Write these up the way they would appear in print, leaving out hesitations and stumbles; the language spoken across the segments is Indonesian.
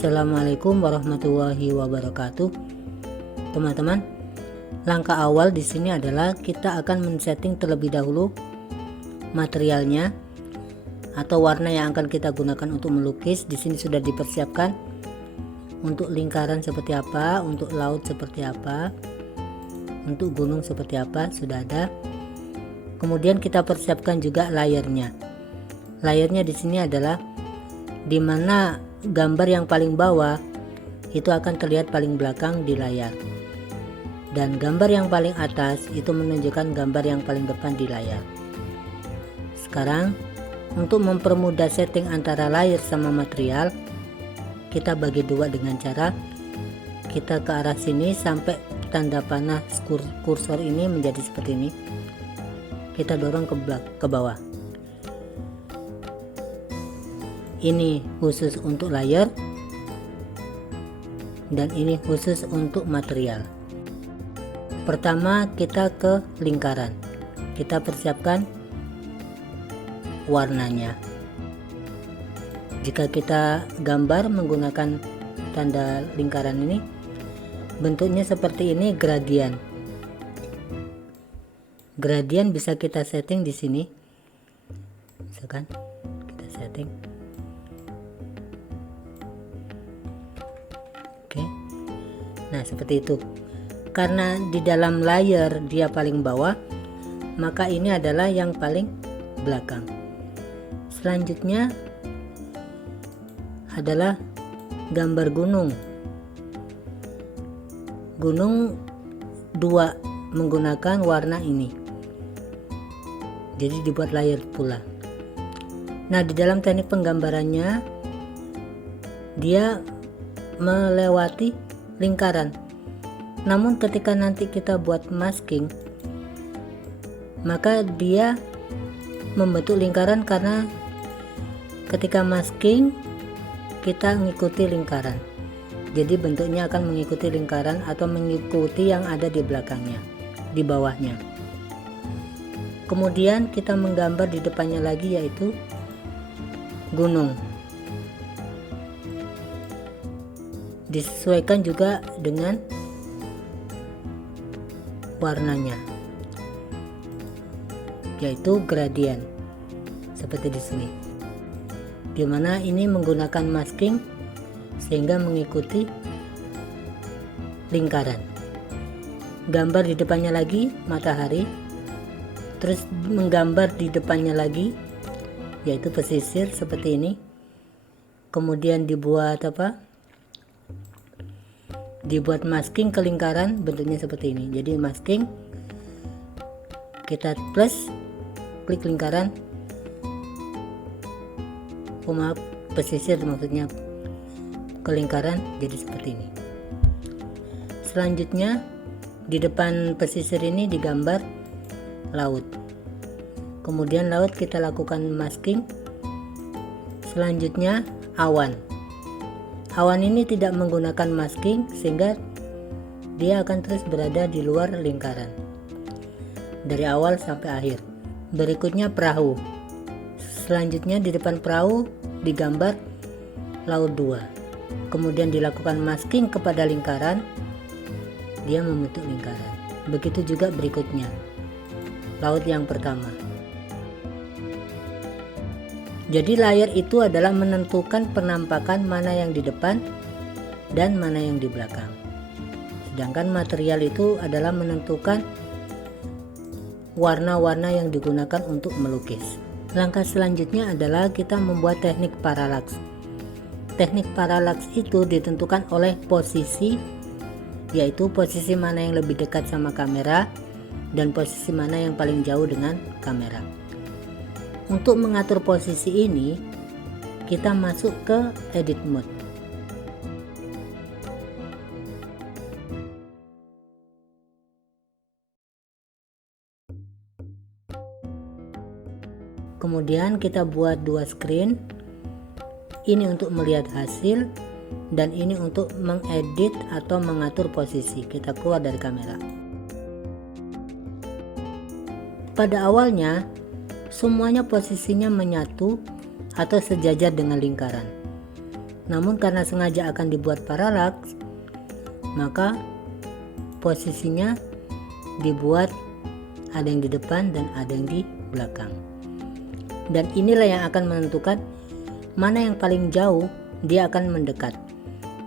Assalamualaikum warahmatullahi wabarakatuh. Teman-teman, langkah awal di sini adalah kita akan men-setting terlebih dahulu materialnya atau warna yang akan kita gunakan untuk melukis. Di sini sudah dipersiapkan untuk lingkaran seperti apa, untuk laut seperti apa, untuk gunung seperti apa, sudah ada. Kemudian kita persiapkan juga layernya. Layernya di sini adalah di mana gambar yang paling bawah itu akan terlihat paling belakang di layar, dan gambar yang paling atas itu menunjukkan gambar yang paling depan di layar. Sekarang untuk mempermudah setting antara layer sama material, kita bagi dua dengan cara kita ke arah sini sampai tanda panah kursor ini menjadi seperti ini. Kita dorong ke bawah. Ini khusus untuk layer dan ini khusus untuk material. Pertama kita ke lingkaran, kita persiapkan warnanya. Jika kita gambar menggunakan tanda lingkaran ini, bentuknya seperti ini, gradien. Gradien bisa kita setting di sini, misalkan kita setting. Oke, nah seperti itu. Karena di dalam layer dia paling bawah, maka ini adalah yang paling belakang. Selanjutnya adalah gambar gunung. Gunung 2 menggunakan warna ini, jadi dibuat layer pula. Nah, di dalam teknik penggambarannya dia melewati lingkaran, namun ketika nanti kita buat masking, maka dia membentuk lingkaran karena ketika masking kita mengikuti lingkaran, jadi bentuknya akan mengikuti lingkaran atau mengikuti yang ada di belakangnya, di bawahnya. Kemudian kita menggambar di depannya lagi, yaitu gunung. Disesuaikan juga dengan warnanya, yaitu gradien seperti di sini, dimana ini menggunakan masking sehingga mengikuti lingkaran. Gambar di depannya lagi matahari, terus menggambar di depannya lagi yaitu pesisir seperti ini. Kemudian dibuat dibuat masking ke lingkaran, bentuknya seperti ini. Jadi masking, kita plus, klik lingkaran, pesisir maksudnya, ke lingkaran jadi seperti ini. Selanjutnya di depan pesisir ini digambar laut. Kemudian laut kita lakukan masking. Selanjutnya awan. Awan ini tidak menggunakan masking sehingga dia akan terus berada di luar lingkaran dari awal sampai akhir. Berikutnya perahu. Selanjutnya di depan perahu digambar laut 2. Kemudian dilakukan masking kepada lingkaran, dia membentuk lingkaran. Begitu juga berikutnya, laut yang pertama. Jadi layer itu adalah menentukan penampakan mana yang di depan dan mana yang di belakang. Sedangkan material itu adalah menentukan warna-warna yang digunakan untuk melukis. Langkah selanjutnya adalah kita membuat teknik paralaks. Teknik paralaks itu ditentukan oleh posisi, yaitu posisi mana yang lebih dekat sama kamera dan posisi mana yang paling jauh dengan kamera. Untuk mengatur posisi ini, kita masuk ke edit mode. Kemudian kita buat 2 screen. Ini untuk melihat hasil dan ini untuk mengedit atau mengatur posisi. Kita keluar dari kamera. Pada awalnya semuanya posisinya menyatu atau sejajar dengan lingkaran. Namun karena sengaja akan dibuat paralaks, maka posisinya dibuat ada yang di depan dan ada yang di belakang. Dan inilah yang akan menentukan mana yang paling jauh dia akan mendekat,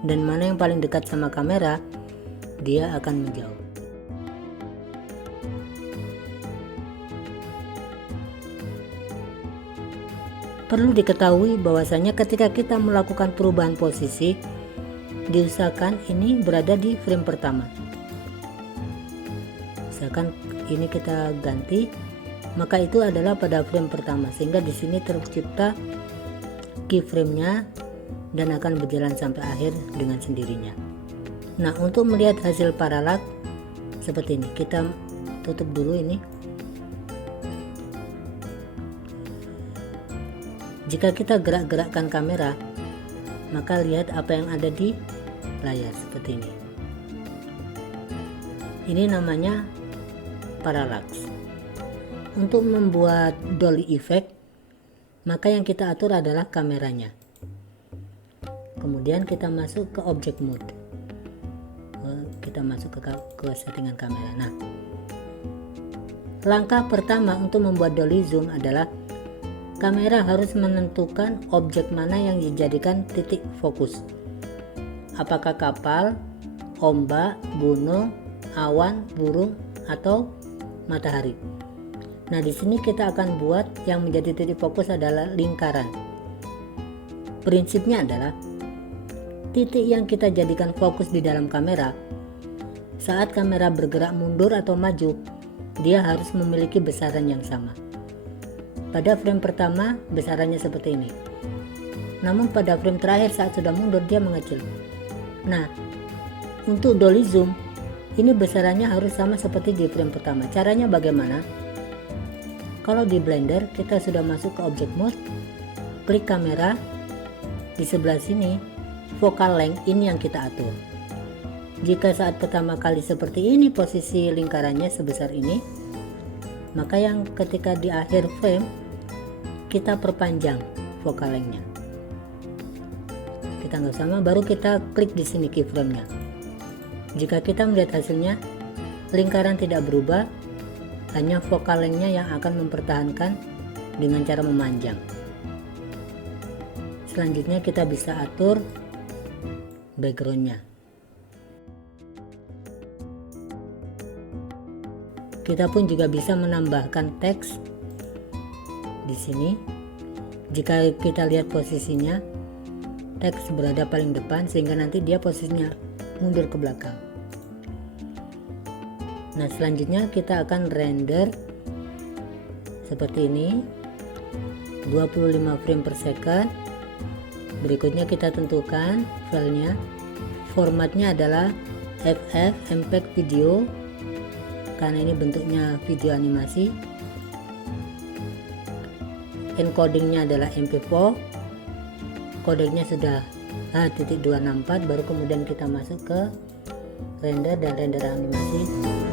dan mana yang paling dekat sama kamera dia akan menjauh. Perlu diketahui bahwasanya ketika kita melakukan perubahan posisi, diusahakan ini berada di frame pertama. Misalkan ini kita ganti, maka itu adalah pada frame pertama, sehingga di sini tercipta keyframe-nya dan akan berjalan sampai akhir dengan sendirinya. Nah, untuk melihat hasil paralaks seperti ini, kita tutup dulu ini. Jika kita gerak-gerakkan kamera, maka lihat apa yang ada di layar seperti ini. Ini namanya paralaks. Untuk membuat dolly effect, maka yang kita atur adalah kameranya. Kemudian kita masuk ke object mode. Kita masuk ke settingan kamera. Nah, langkah pertama untuk membuat dolly zoom adalah kamera harus menentukan objek mana yang dijadikan titik fokus. Apakah kapal, ombak, gunung, awan, burung, atau matahari. Nah, di sini kita akan buat yang menjadi titik fokus adalah lingkaran. Prinsipnya adalah titik yang kita jadikan fokus di dalam kamera, saat kamera bergerak mundur atau maju, dia harus memiliki besaran yang sama. Pada frame pertama besarannya seperti ini, namun pada frame terakhir saat sudah mundur dia mengecil. Nah, untuk dolly zoom ini besarannya harus sama seperti di frame pertama. Caranya bagaimana? Kalau di Blender kita sudah masuk ke object mode, klik kamera, di sebelah sini focal length ini yang kita atur. Jika saat pertama kali seperti ini posisi lingkarannya sebesar ini, maka yang ketika di akhir frame kita perpanjang focal length-nya. Kita nggak sama, baru kita klik di sini keyframe-nya. Jika kita melihat hasilnya, lingkaran tidak berubah, hanya focal length-nya yang akan mempertahankan dengan cara memanjang. Selanjutnya kita bisa atur background-nya. Kita pun juga bisa menambahkan teks di sini. Jika kita lihat posisinya, teks berada paling depan sehingga nanti dia posisinya mundur ke belakang. Nah, selanjutnya kita akan render seperti ini 25 frame per second. Berikutnya kita tentukan filenya, formatnya adalah FF MPEG video karena ini bentuknya video animasi. Encodingnya adalah MP4, kodeknya sudah H.264, baru kemudian kita masuk ke render dan render animasi.